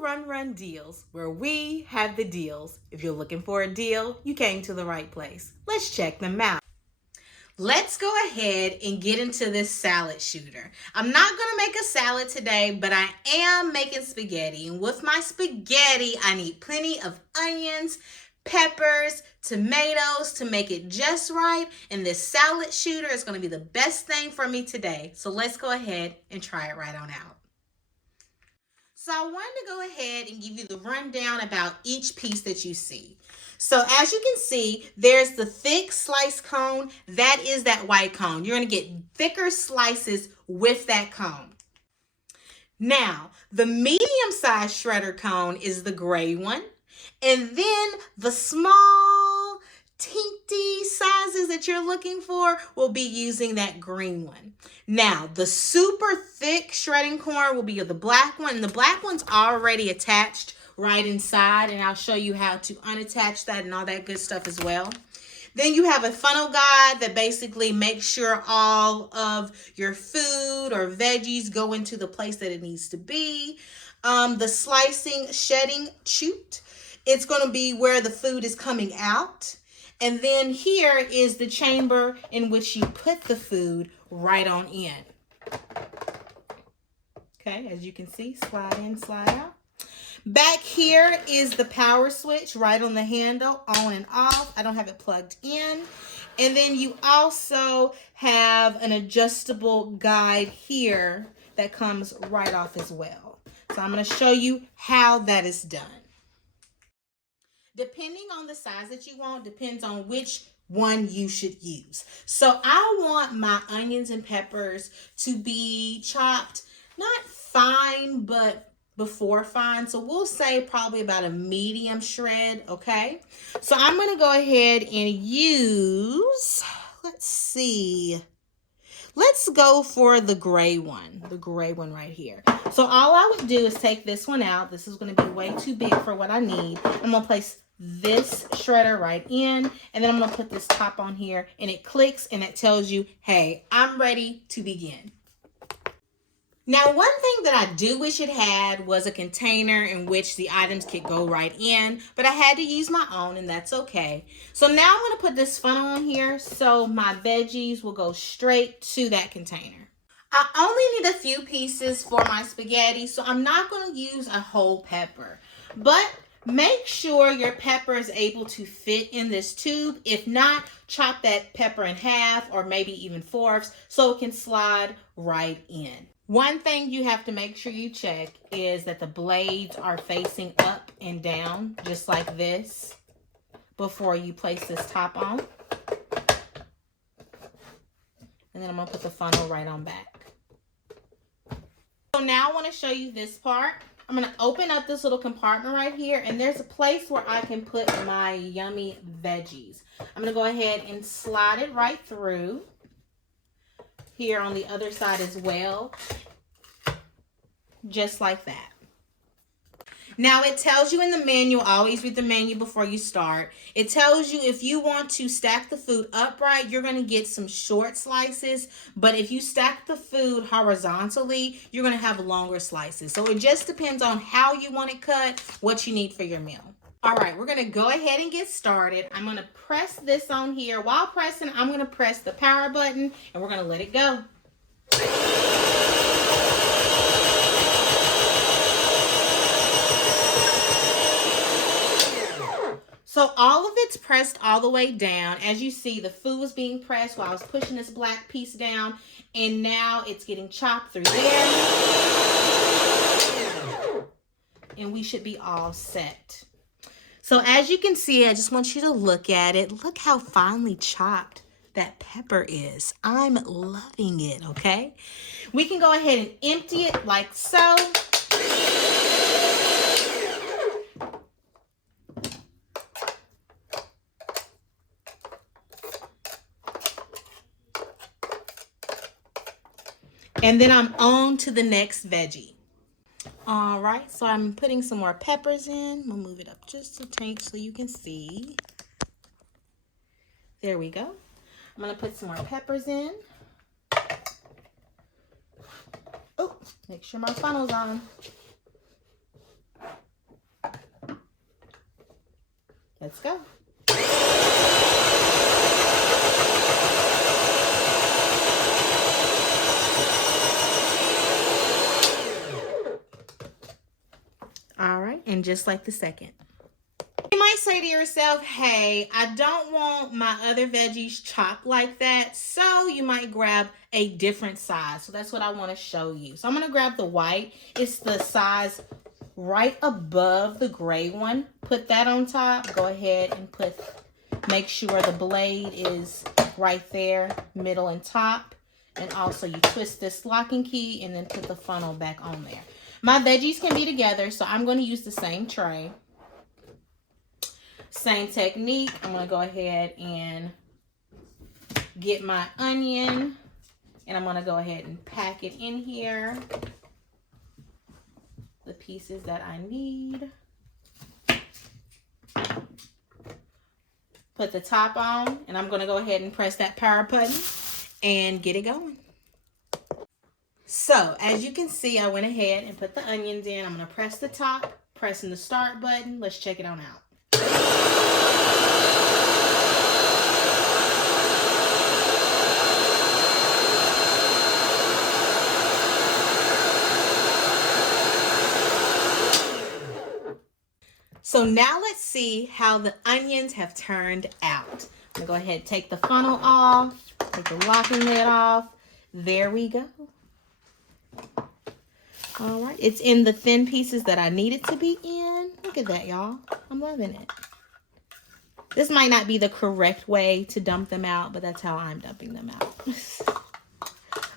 Run Deals, where we have the deals. If you're looking for a deal, you came to the right place. Let's check them out. Let's go ahead and get into this salad shooter. I'm not going to make a salad today, but I am making spaghetti. And with my spaghetti, I need plenty of onions, peppers, tomatoes to make it just right. And this salad shooter is going to be the best thing for me today. So let's go ahead and try it right on out. So I wanted to go ahead and give you the rundown about each piece that you see. So as you can see, there's the thick slice cone. That is that white cone. You're going to get thicker slices with that cone. Now, the medium-sized shredder cone is the gray one. And then the small, teeny sizes that you're looking for will be using that green one. Now, the super thick shredding corn will be the black one. And the black one's already attached right inside, and I'll show you how to unattach that and all that good stuff as well. Then you have a funnel guide that basically makes sure all of your food or veggies go into the place that it needs to be. The slicing shedding chute, it's going to be where the food is coming out. And then here is the chamber in which you put the food right on in. Okay, as you can see, slide in, slide out. Back here is the power switch right on the handle, on and off. I don't have it plugged in. And then you also have an adjustable guide here that comes right off as well. So I'm going to show you how that is done. Depending on the size that you want, depends on which one you should use. So I want my onions and peppers to be chopped, not fine, but before fine. So we'll say probably about a medium shred, okay? So I'm going to go ahead and use, let's go for the gray one right here. So all I would do is take this one out. This is going to be way too big for what I need. I'm going to place this shredder right in, and then I'm going to put this top on here, and it clicks and it tells you, hey, I'm ready to begin. Now, one thing that I do wish it had was a container in which the items could go right in, but I had to use my own, and that's okay. So now I'm going to put this funnel on here so my veggies will go straight to that container. I only need a few pieces for my spaghetti, so I'm not going to use a whole pepper, but make sure your pepper is able to fit in this tube. If not, chop that pepper in half or maybe even fourths so it can slide right in. One thing you have to make sure you check is that the blades are facing up and down, just like this, before you place this top on. And then I'm going to put the funnel right on back. So now I want to show you this part. I'm going to open up this little compartment right here, and there's a place where I can put my yummy veggies. I'm going to go ahead and slide it right through here on the other side as well, just like that. Now it tells you in the manual, always read the manual before you start. It tells you if you want to stack the food upright, you're going to get some short slices. But if you stack the food horizontally, you're going to have longer slices. So it just depends on how you want it cut, what you need for your meal. All right, we're going to go ahead and get started. I'm going to press this on here. While pressing, I'm going to press the power button, and we're going to let it go. So all of it's pressed all the way down. As you see, the food was being pressed while I was pushing this black piece down, and now it's getting chopped through there. And we should be all set. So as you can see, I just want you to look at it. Look how finely chopped that pepper is. I'm loving it, okay? We can go ahead and empty it like so. And then I'm on to the next veggie. All right, so I'm putting some more peppers in. I'm gonna move it up just a tank so you can see. There we go. I'm gonna put some more peppers in. Oh, make sure my funnel's on. Let's go. All right, and just like the second. You might say to yourself, hey, I don't want my other veggies chopped like that, so you might grab a different size. So that's what I want to show you. So I'm going to grab the white. It's the size right above the gray one. Put that on top. Go ahead and make sure the blade is right there, middle and top. And also you twist this locking key and then put the funnel back on there. My veggies can be together, so I'm going to use the same tray. Same technique. I'm going to go ahead and get my onion, and I'm going to go ahead and pack it in here. The pieces that I need. Put the top on, and I'm going to go ahead and press that power button and get it going. So, as you can see, I went ahead and put the onions in. I'm going to press the top, pressing the start button. Let's check it on out. So now let's see how the onions have turned out. I'm going to go ahead and take the funnel off, take the locking lid off. There we go. All right, it's in the thin pieces that I need it to be in. Look at that, y'all. I'm loving it. This might not be the correct way to dump them out, but that's how I'm dumping them out.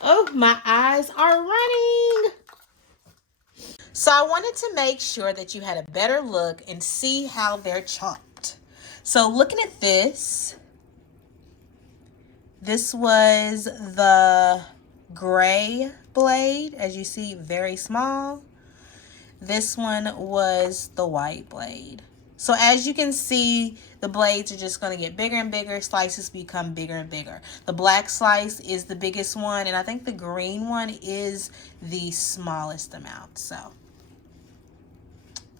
Oh, my eyes are running. So I wanted to make sure that you had a better look and see how they're chopped. So looking at this was the gray blade, as you see, very small. This one was the white blade. So as you can see, the blades are just going to get bigger and bigger. Slices become bigger and bigger. The black slice is the biggest one, and I think the green one is the smallest amount. So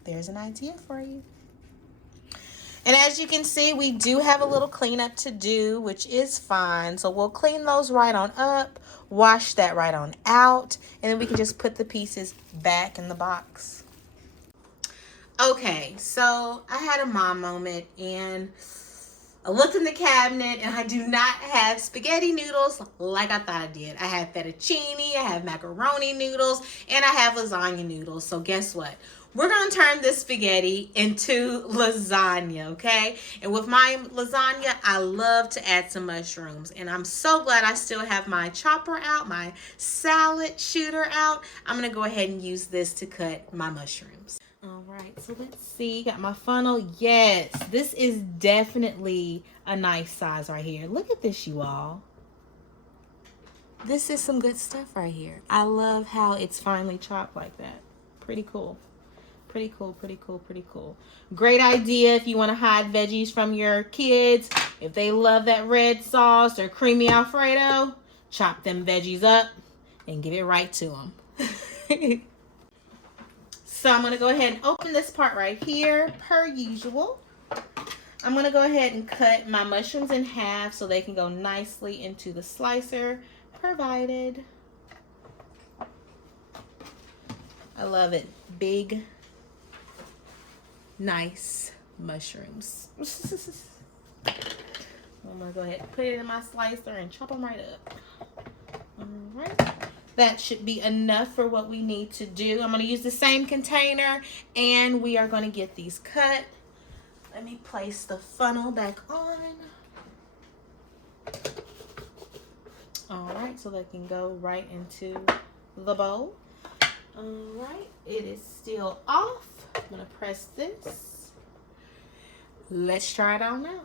there's an idea for you. And as you can see, we do have a little cleanup to do, which is fine. So we'll clean those right on up, wash that right on out, and then we can just put the pieces back in the box. Okay, so I had a mom moment, and I looked in the cabinet, and I do not have spaghetti noodles like I thought I did. I have fettuccine, I have macaroni noodles, and I have lasagna noodles. So guess what? We're going to turn this spaghetti into lasagna, okay? And with my lasagna, I love to add some mushrooms. And I'm so glad I still have my chopper out, my salad shooter out. I'm going to go ahead and use this to cut my mushrooms. All right, so let's see. Got my funnel. Yes, this is definitely a nice size right here. Look at this, you all. This is some good stuff right here. I love how it's finely chopped like that. Pretty cool. Pretty cool, pretty cool, pretty cool. Great idea if you want to hide veggies from your kids. If they love that red sauce or creamy Alfredo, chop them veggies up and give it right to them. So I'm going to go ahead and open this part right here, per usual. I'm going to go ahead and cut my mushrooms in half so they can go nicely into the slicer provided. I love it. Big, nice mushrooms. I'm going to go ahead and put it in my slicer and chop them right up. All right. That should be enough for what we need to do. I'm going to use the same container, and we are going to get these cut. Let me place the funnel back on. All right, so they can go right into the bowl. All right, it is still off. I'm going to press this. Let's try it on now.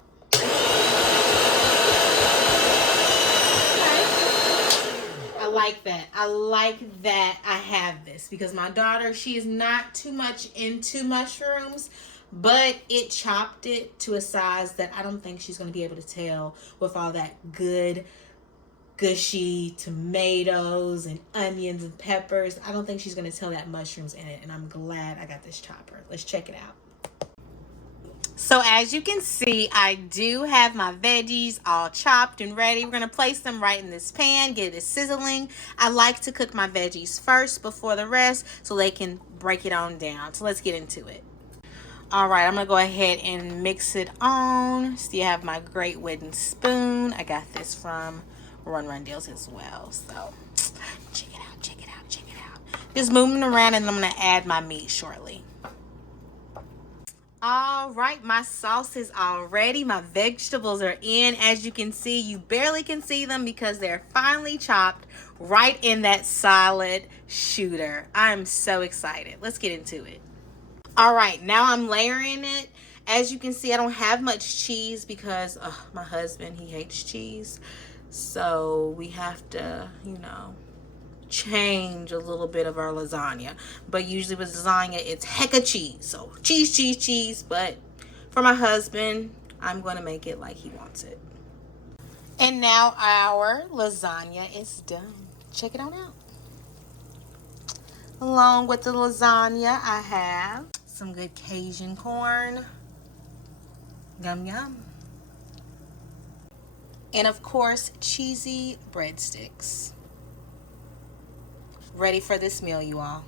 I like that. I like that I have this because my daughter, she is not too much into mushrooms, but it chopped it to a size that I don't think she's going to be able to tell with all that good, gushy tomatoes and onions and peppers. I don't think she's going to tell that mushrooms in it, and I'm glad I got this chopper. Let's check it out. So as you can see, I do have my veggies all chopped and ready. We're gonna place them right in this pan, get it sizzling. I like to cook my veggies first before the rest so they can break it on down. So let's get into it. All right, I'm gonna go ahead and mix it on. So you have my great wooden spoon. I got this from Run Deals as well. So check it out, check it out, check it out. Just moving around, and I'm gonna add my meat shortly. All right, my sauce is all ready. My vegetables are in. As you can see, you barely can see them because they're finely chopped right in that solid shooter. I'm so excited. Let's get into it. All right, now I'm layering it. As you can see, I don't have much cheese because my husband, he hates cheese. So we have to, change a little bit of our lasagna. But usually with lasagna, it's hecka cheese. So cheese, cheese, cheese. But for my husband, I'm going to make it like he wants it. And now our lasagna is done. Check it on out. Along with the lasagna, I have some good Cajun corn. Yum, yum. And of course, cheesy breadsticks. Ready for this meal, you all.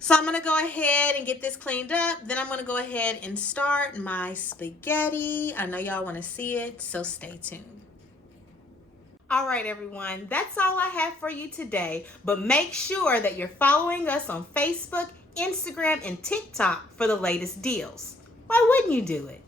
So I'm gonna go ahead and get this cleaned up. Then I'm gonna go ahead and start my spaghetti. I know y'all wanna see it, so stay tuned. All right, everyone, that's all I have for you today. But make sure that you're following us on Facebook, Instagram, and TikTok for the latest deals. Why wouldn't you do it?